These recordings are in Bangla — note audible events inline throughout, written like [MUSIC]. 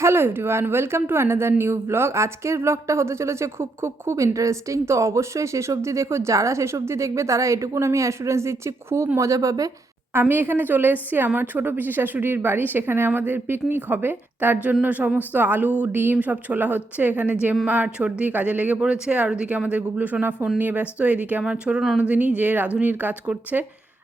Hello everyone, welcome to another new blog. আজকের ব্লগটা হতে চলেছে খুব খুব খুব ইন্টারেস্টিং তো অবশ্যই শেষ অবধি দেখো, যারা শেষ অবধি দেখবে, তারা এটুকুন আমি অ্যাসুরেন্স দিচ্ছি, খুব মজা পাবে। আমি এখানে চলে এসেছি আমার ছোট পিসি শাশুড়ির বাড়ি, সেখানে আমাদের পিকনিক হবে। তার জন্য সমস্ত আলু, ডিম সব ছোলা হচ্ছে। এখানে জেম্মা আর ছর্দি কাজে লেগে পড়েছে। আর ওদিকে আমাদের গুবলু সোনা ফোন নিয়ে ব্যস্ত। এদিকে আমার ছোট ননদিনী যে রাঁধুনির কাজ করছে।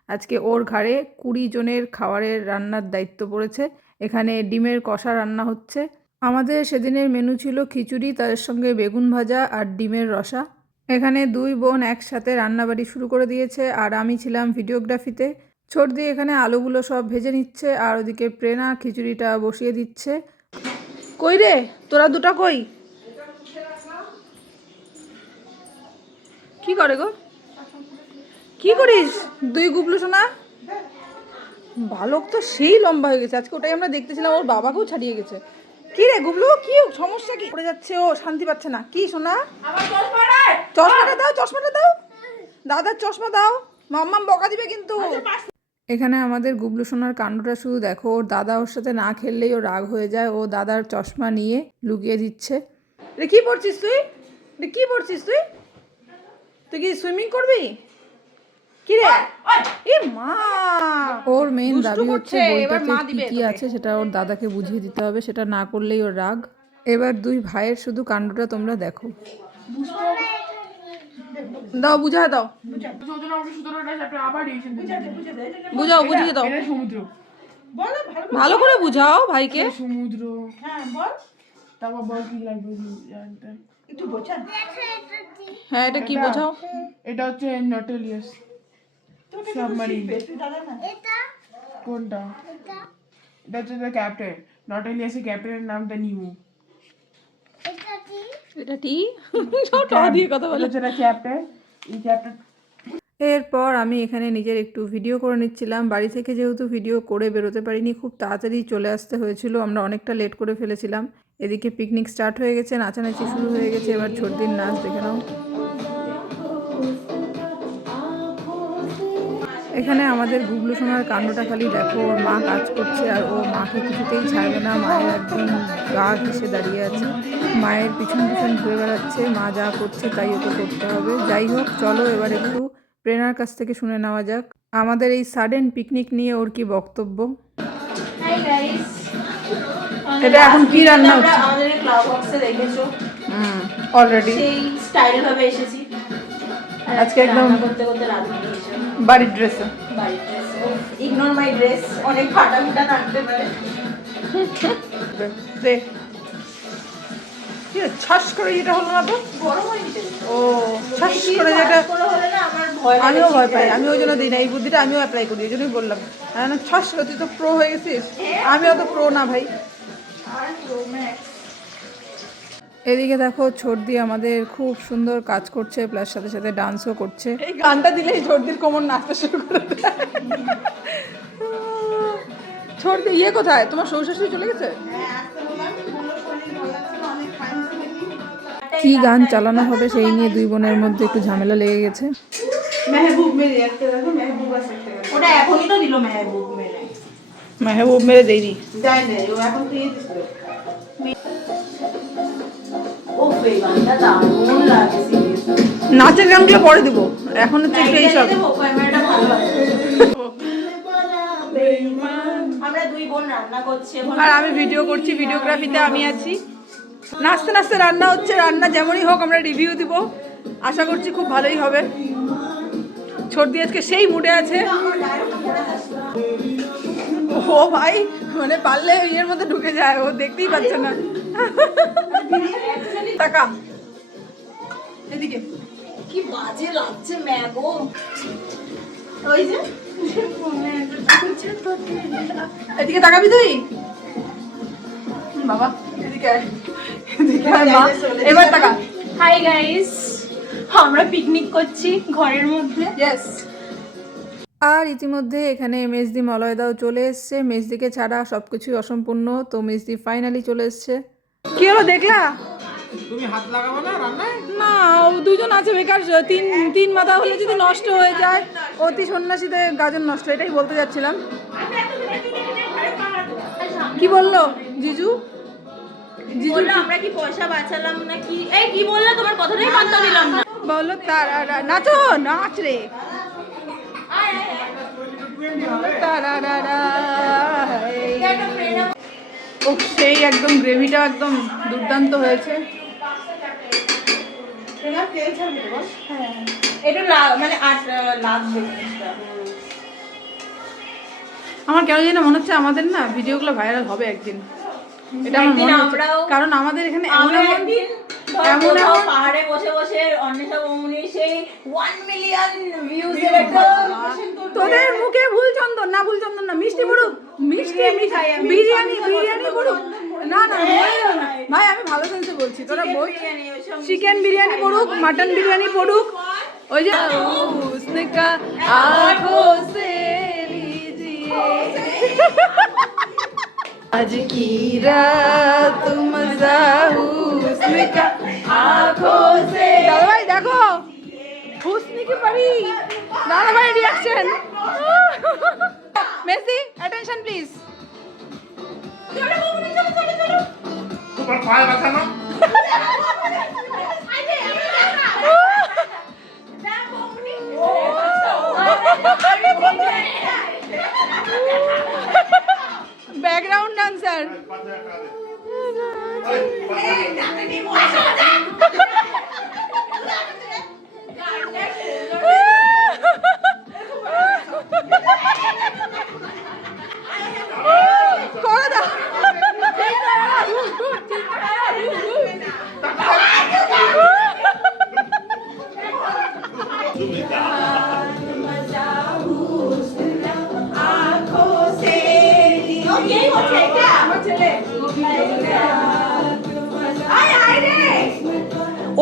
আজকে ওর ঘাড়ে কুড়ি জনের খাবারের রান্নার দায়িত্ব পড়েছে। এখানে ডিমের কষা রান্না হচ্ছে। আমাদের সেদিনের মেনু ছিল খিচুড়ি, তাদের সঙ্গে বেগুন ভাজা আর ডিমের রসা। এখানে দুই বোন একসাথে রান্নাবাড়ি শুরু করে দিয়েছে আর আমি ছিলাম ভিডিওগ্রাফিতে। ছোট দিয়ে এখানে আলুগুলো সব ভেজে নিচ্ছে আর ওদিকে প্রেনা খিচুড়িটা বসিয়ে দিচ্ছে। কই রে? তোরা দুটা কই? কি করে গো? কি করিস? দুই গুবলু সোনা? বালক তো সেই লম্বা হয়ে গেছে। আজকে ওটাই আমরা দেখতেছিলাম ওর বাবাকেও ছাড়িয়ে গেছে। কি রে গুবলু কি সমস্যা কি? পড়ে যাচ্ছে ও শান্তি পাচ্ছে না। কি সোনা? চশমাটা দাও চশমাটা দাও। দাদার চশমা দাও। মাম্মাম বকা দিবে কিন্তু। এখানে আমাদের গুবলু সোনার কাণ্ডটা শুধু দেখো ওর দাদা ওর সাথে না খেললেই ও রাগ হয়ে যায় ও দাদার চশমা নিয়ে লুকিয়ে দিচ্ছে। রে কি পড়ছিস তুই? রে কি পড়ছিস তুই? তুই কি সুইমিং করবি? কি রে এ মা। ওর দুষ্টু দাবি হচ্ছে এবার মা বইটাতে কি দিবে কি আছে সেটা ওর দাদাকে বুঝিয়ে দিতে হবে সেটা না করলেই ওর রাগ। এবার দুই ভাইয়ের শুধু কাণ্ডটা তোমরা দেখো। দাও বুঝা দাও। বুঝাও বুঝিয়ে দাও। সমুদ্র ভালো করে বুঝাও ভাইকে। সমুদ্র। হ্যাঁ বল। তারপর বল কি লাগবে একটু বোঝান হ্যাঁ এটা কি বোঝাও? এটা হচ্ছে নটেলিয়াস। সাবমারিন কোনটা? এটা? হচ্ছে দ্য ক্যাপ্টেন নটেলিয়াসের ক্যাপ্টেনের নাম দ্য নিউ এটা টি টা [LAUGHS] দিয়ে কথা বলে। হচ্ছে ক্যাপ্টেন এই ক্যাপ্টেন এরপর আমি এখানে নিজের একটু ভিডিও করে নিচ্ছিলাম। বাড়ি থেকে যেহেতু ভিডিও করে বেরোতে পারিনি খুব তাড়াতাড়ি চলে আসতে হয়েছিল। আমরা অনেকটা লেট করে ফেলেছিলাম। এদিকে পিকনিক স্টার্ট হয়ে গেছে নাচানাচি শুরু হয়ে গেছে। এবার ছোট দিন নাচ দেখে নাও। এখানে আমাদের গুগলু সোনার কাণ্ডটা খালি দেখো ওর মা কাজ করছে আর ও মাকে কিছুতেই ছাড়বে না মায়ের একদম গা ঘেসে দাঁড়িয়ে আছে। মায়ের পিছন পিছন ঘুরে বেড়াচ্ছে মা যা করছে তাই ওকে করতে হবে। যাই হোক চলো এবার একটু প্রেরণার কাছ থেকে শুনে নেওয়া যাক। আমাদের এই সাডেন পিকনিক নিয়ে ওর কি বক্তব্য? এটা এখন কি রান্না হচ্ছে? আমাদের ক্লাব বক্সে দেখেছ? অলরেডি সেই স্টাইল ভাবে এসেছি। আজকে একদম- করতে করতে রাত বাড়ির ড্রেসে বাড়ির ড্রেস ইগনোর মাই ড্রেস অনেক ফাটা ফুটা থাকতে পারে। ছাস করে হলো না তো? হয়ে ও ছাস করে যেটা আমিও ভয় পাই আমি ওই জন্য দিই না এই বুদ্ধিটা আমিও অ্যাপ্লাই করি এই জন্যই বললাম। হ্যাঁ ছাস করে তুই তো প্রো হয়ে গেছিস। আমিও তো প্রো না ভাই। এদিকে দেখো ছোটদি আমাদের খুব সুন্দর কাজ করছে প্লাস সাথে সাথে ডান্সও করছে। এই গানটা দিলেই ছোটদির কোমর নাচতে শুরু করে দেয়। ছোটদি ইয়ে কোথায়? তোমার শ্বশুর শাশুড়ি চলে গেছে? কি গান চালানো হবে সেই নিয়ে দুই বোনের মধ্যে একটু ঝামেলা লেগে গেছে। মেহবুব মেরে একটা দেখো মেহবুব আছে ওটা এখনই তো দিল মেহবুব মেরে। মেহবুব মেরে দেরি দেয় নেই ও এখন দিয়ে দিছিল নাচের গানগুলো পরে দিব। এখন হচ্ছে একটু এইসব আর আমি ভিডিও করছি ভিডিওগ্রাফিতে আমি আছি। নাচতে নাচতে রান্না হচ্ছে রান্না যেমনই হোক আমরা রিভিউ দিব। আশা করছি খুব ভালোই হবে। সর্দি আজকে সেই মুডে আছে। ও ভাই মানে পারলে ইয়ের মধ্যে ঢুকে যায় ও দেখতেই পাচ্ছে না। টাকা। এদিকে। কি বাজে লাগছে ম্যাগো। ওই যে। এদিকে তাকাবি তুই? বাবা এদিকে এদিকে এবার তাকা। হাই গাইস আমরা পিকনিক করছি ঘরের মধ্যে। ইয়েস আর ইতিমধ্যে এখানে মেজদি মলয়দাও চলে এসছে। মেজদিকে ছাড়া সব কিছুই অসম্পূর্ণ। তো মেজদি ফাইনালি চলে এসছে। কি হলো দেখলা? তুমি হাত লাগাবো না রান্নায়? না ও দুজন আছে বেকার তিন তিন মাথা হলে যদি নষ্ট হয়ে যায় অতি সন্ন্যাসীতে গাজন নষ্ট এটাই বলতে যাচ্ছিলাম। কি বলল জিজু? বলল আমরা কি পয়সা বাঁচালাম না কি এই কি বললে? তোমার কথাটাই পাত্তা দিলাম। না বলো তারা নাচো নাচ রে। ও সেই একদম গ্রেভিটা একদম দুর্দান্ত হয়েছে। লা- মানে। আমার কেন যেন মনে হচ্ছে আমাদের না ভিডিওগুলো ভাইরাল হবে একদিন। এটা আমার মনে হচ্ছে। আমরাও- কারণ আমাদের এখানে এমন আমরা এমন এমন এমন- পাহাড়ে বসে বসে অন্বেষা বৌমনি সেই মিলিয়ন ভিউজ এর একটা তোদের মুখে ভুল মিষ্টি খাই আমি। বিরিয়ানি বিরিয়ানি পড়ুক না না মরে যাবে না। ভাই আমি ভালো সেন্সে বলছি তোরা বল বিরিয়ানি ওইসব চিকেন বিরিয়ানি পড়ুক মাটন বিরিয়ানি পড়ুক ওই যে उसने का आंखों से लीजिए आज की रात मजा हुस्न का आंखों से दादा भाई देखो हुस्न की परी दादा भाई रिएक्शन मेसी अटेंशन प्लीज তোমার পায়ে ব্যথা না? ব্যাকগ্রাউন্ড ডান্সার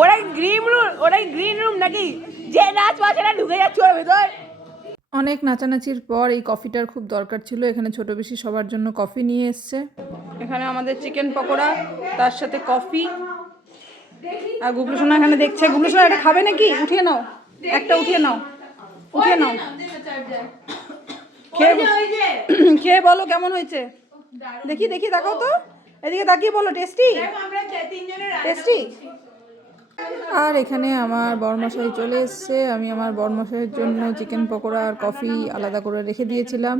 ওরা গ্রিন রুম ওরা গ্রিন রুম নাকি? যে নাচ ঢুকে যাচ্ছে ওর ভেতর। অনেক নাচানাচির পর এই কফিটার খুব দরকার ছিল এখানে ছোট বেশি সবার জন্য কফি নিয়ে এসছে। এখানে আমাদের চিকেন পকোড়া তার সাথে কফি। আর গুবলু সোনা এখানে দেখছে গুবলু সোনা এটা খাবে নাকি? উঠিয়ে নাও একটা উঠিয়ে নাও উঠিয়ে নাও। খেয়ে খেয়ে বলো কেমন হয়েছে। দেখি দেখি দেখাও তো। এদিকে তাকিয়ে বলো টেস্টি টেস্টি আর এখানে আমার বরমশাই চলে এসছে। আমি আমার বরমশাইয়ের জন্য চিকেন পকোড়া আর কফি আলাদা করে রেখে দিয়েছিলাম।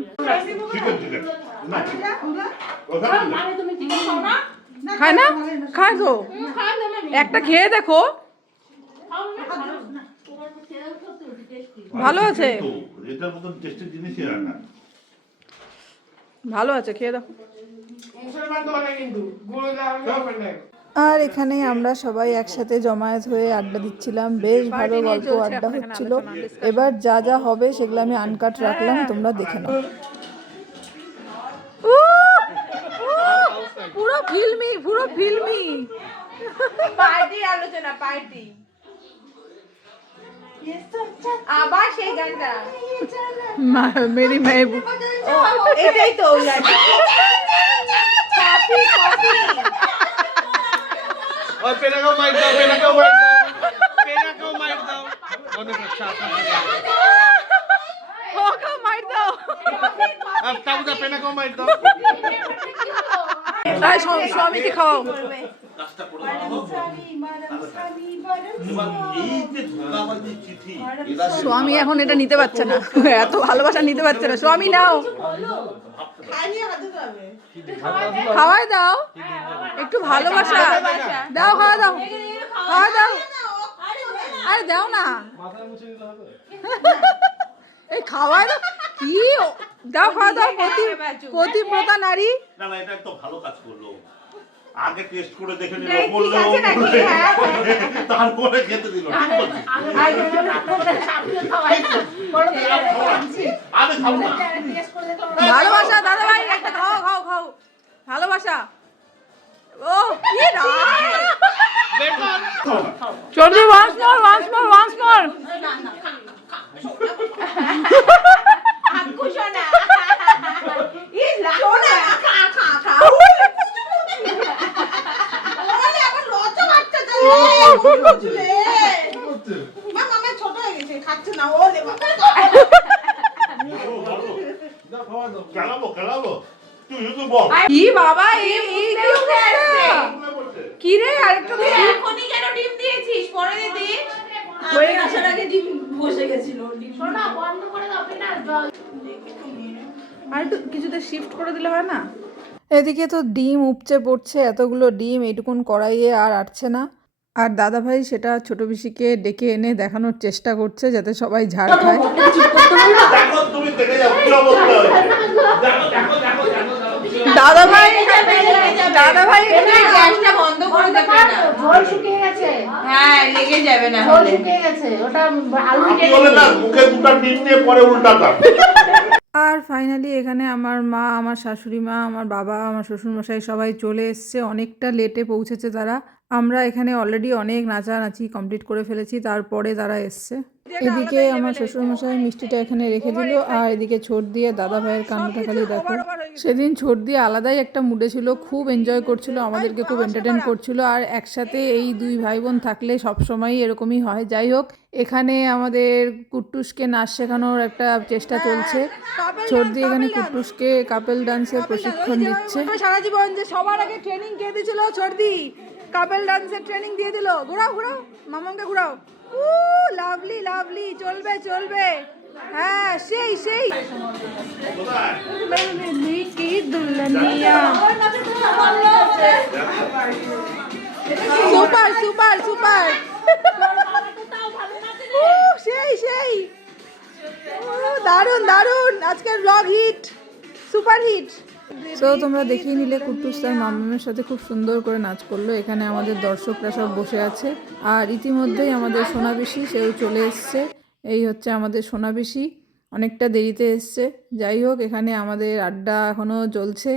খায় না? খায় তো? একটা খেয়ে দেখো। ভালো আছে? তো, এটার মতন টেস্টের জিনিসই হয় না। ভালো আছে খেয়ে দেখো আর এখানে আমরা সবাই একসাথে জমায়েত হয়ে আড্ডা দিচ্ছিলাম। বেশ ভালো গল্প আড্ডা হচ্ছিল। এবার যা যা হবে সেগুলো আমি আনকাট রাখলাম তোমরা দেখে নাও। পুরো ফিল্মি পুরো ফিল্মি। পার্টি আলোচনা পার্টি আবার সেই গানটা মেরি মেহবুব এটাই তো ওই গানটা কফি কফি ওই পেনাকেও মাইর দাও পেনাকেও মাইর দাও পেনাকেও মাইর দাও অনেক আচ্ছা ওকে মার দাও আর তাবুদা পেনাকেও মাইর দাও তাই স্বামীকে খাওয়াও কাজটা করে এই যে ধোকাবাজি চিঠি স্বামী। এখন এটা নিতে পারছে না। এত ভালোবাসা নিতে পারছে না। স্বামী নাও। খাওয়াই দাও। একটু ভালোবাসা। দাও খাওয়া দাও। খাওয়া দাও। আরে দাও না। এই খাওয়াই দাও। কি? দাও খাওয়া দাও। পতি পতিব্রতা নারী। না না এটা তো ভালো কাজ করল। আগে টেস্ট করে দেখে নিল বলল? হ্যাঁ, তারপরে খেতে দিল আমি খাব না ভালোবাসা দাদা ভাই একটা খাও খাও খাও ভালোবাসা ও কি Chandra once more once more once more আরেকটা দে এখনই কেন ডিম দিয়েছিস পরে দিয়ে দিস হয়ে আসার আগে ডিম বসে গেছিল ডিম আর একটু কিছুতে শিফট করে দিলে হয় না এদিকে তো ডিম উপচে পড়ছে এতগুলো ডিম এইটুকুন কড়াইয়ে আর আটছে না আর দাদা ভাই সেটা ছোট পিসিকে ডেকে এনে দেখানোর চেষ্টা করছে যাতে সবাই ঝাড় খায় দাদা ভাই দাদা ভাই গ্যাসটা করে দেবে না। ঝোল শুকিয়ে গেছে। হ্যাঁ লেগে যাবে না ঝোল হলে। শুকিয়ে গেছে। ওটা আলু বলে না মুখে দুটো ডিম নিয়ে পরে উল্টাতা আর ফাইনালি এখানে আমার মা আমার শাশুড়ি মা আমার বাবা আমার শ্বশুরমশাই সবাই চলে এসছে। অনেকটা লেটে পৌঁছেছে তারা। আমরা এখানে অলরেডি অনেক নাচানাচি কমপ্লিট করে ফেলেছি। তারপরে তারা এসছে। এদিকে আমার শ্বশুরমশাই মিষ্টিটা এখানে রেখে দিল আর এদিকে ছোট দিয়ে দাদা ভাইয়ের কান্নাটা খালি দেখো। সেদিন ছোট দিয়ে আলাদাই একটা মুডে ছিল খুব এনজয় করছিল আমাদেরকে খুব এন্টারটেন করছিল আর একসাথে এই দুই ভাই বোন থাকলে সবসময়ই এরকমই হয়। যাই হোক এখানে আমাদের কুট্টুসকে নাচ শেখানোর একটা চেষ্টা চলছে। ছোট দিয়ে এখানে কুট্টুসকে কাপেল ডান্সের প্রশিক্ষণ দিচ্ছে। সারা জীবন যে সবার আগে ট্রেনিং কে দিয়েছিল ছর্দি কাপেল ডান্সের ট্রেনিং দিয়ে দিল। ঘোরাও ঘোরাও মামাকে ঘোরাও। লাভলি, চলবে চলবে। হ্যাঁ সেই সেই। কি দুলনিয়া। Super super super. সেই সেই। দারুণ দারুণ। আজকের ব্লগ হিট সুপার হিট তো তোমরা দেখিয়ে নিলে কুট্টুস তার মামামের সাথে খুব সুন্দর করে নাচ করল। এখানে আমাদের দর্শকরা সব বসে আছে। আর ইতিমধ্যেই আমাদের সোনা পিসি সেও চলে এসছে। এই হচ্ছে আমাদের সোনা পিসি অনেকটা দেরিতে এসছে। যাই হোক, এখানে আমাদের আড্ডা এখনও চলছে।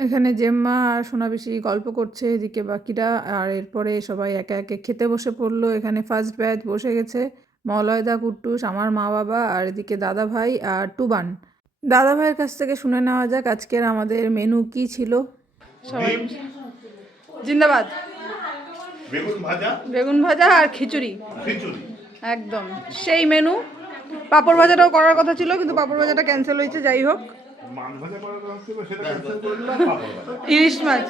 এখানে জেম্মা আর সোনা পিসি গল্প করছে, এদিকে বাকিরা। আর এরপরে সবাই একে একে খেতে বসে পড়ল। এখানে ফার্স্ট ব্যাচ বসে গেছে। মলয়দা, কুট্টুস, আমার মা বাবা আর এদিকে দাদা ভাই আর টুবান। দাদা ভাইয়ের কাছ থেকে শুনে নেওয়া যাক আজকের আমাদের মেনু কি ছিল। সবাই। জিন্দাবাদ। বেগুন ভাজা। বেগুন ভাজা আর খিচুড়ি। খিচুড়ি। একদম। সেই মেনু পাপড় ভাজাটাও করার কথা ছিল কিন্তু পাপড় ভাজাটা ক্যান্সেল হয়েছে যাই হোক। মাছ ভাজা করার কথা ছিল সেটা ক্যান্সেল করে দিলাম পাপড় ভাজা। ইলিশ মাছ।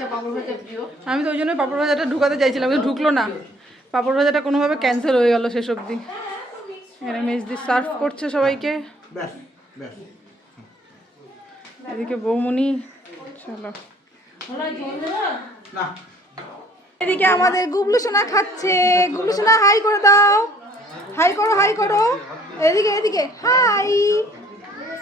আমি তো ওই জন্য পাপড় ভাজাটা ঢুকাতে চাইছিলাম কিন্তু ঢুকলো না। পাপড় ভাজাটা কোনোভাবে ক্যান্সেল হয়ে গেল শেষ অবধি। এখানে মেজদি সার্ভ করছে সবাইকে। এদিকে বৌমনি চলো। এদিকে আমাদের গুবলু সোনা খাচ্ছে। গুবলু সোনা হাই করে দাও। হাই করো হাই করো। এদিকে এদিকে হাই।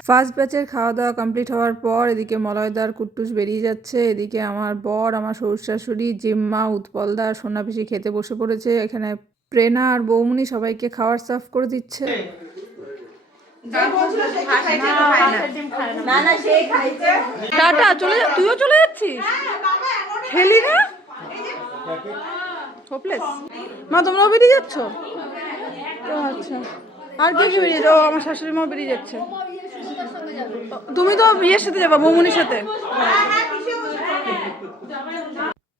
ফার্স্ট ব্যাচের খাওয়া দাওয়া কমপ্লিট হওয়ার পর এদিকে মলয়দার কুট্টুস বেরিয়ে যাচ্ছে। এদিকে আমার বর আমার শ্বশুর শাশুড়ি জিম্মা উৎপলদা সোনা পিসি খেতে বসে পড়েছে। এখানে প্রেনা আর বৌমনি সবাইকে খাওয়ার সার্ভ করে দিচ্ছে। টাটা চলে যা তুইও চলে যাচ্ছিস? খেলি না? হোপলেস মা তোমরাও বেরিয়ে যাচ্ছ? আচ্ছা। আর কে বেরিয়ে যাও আমার শাশুড়ি মাও বেরিয়ে যাচ্ছে। তুমি তো বিয়ের সাথে যাবা বৌমনির সাথে।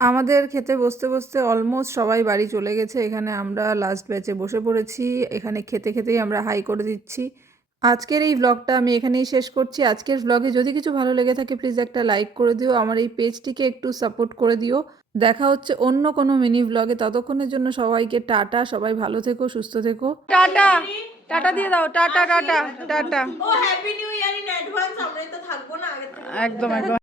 আমাদের খেতে বসতে বসতে অলমোস্ট সবাই বাড়ি চলে গেছে। এখানে আমরা লাস্ট ব্যাচে বসে পড়েছি। এখানে খেতে খেতেই আমরা হাই করে দিচ্ছি। আজকের এই ব্লগটা আমি এখানেই শেষ করছি। আজকের ব্লগে যদি কিছু ভালো লেগে থাকে প্লিজ একটা লাইক করে দিও। আমার এই পেজটিকে একটু সাপোর্ট করে দিও। দেখা হচ্ছে অন্য কোনো মিনি ব্লগে ততক্ষণের জন্য সবাইকে টাটা। সবাই ভালো থেকো সুস্থ থেকো। টাটা! টাটা দিয়ে দাও। Ta-ta ta-ta ta-ta. O happy new year in advance আমরাই তো থাকব না আগে থেকে। একদম একদম।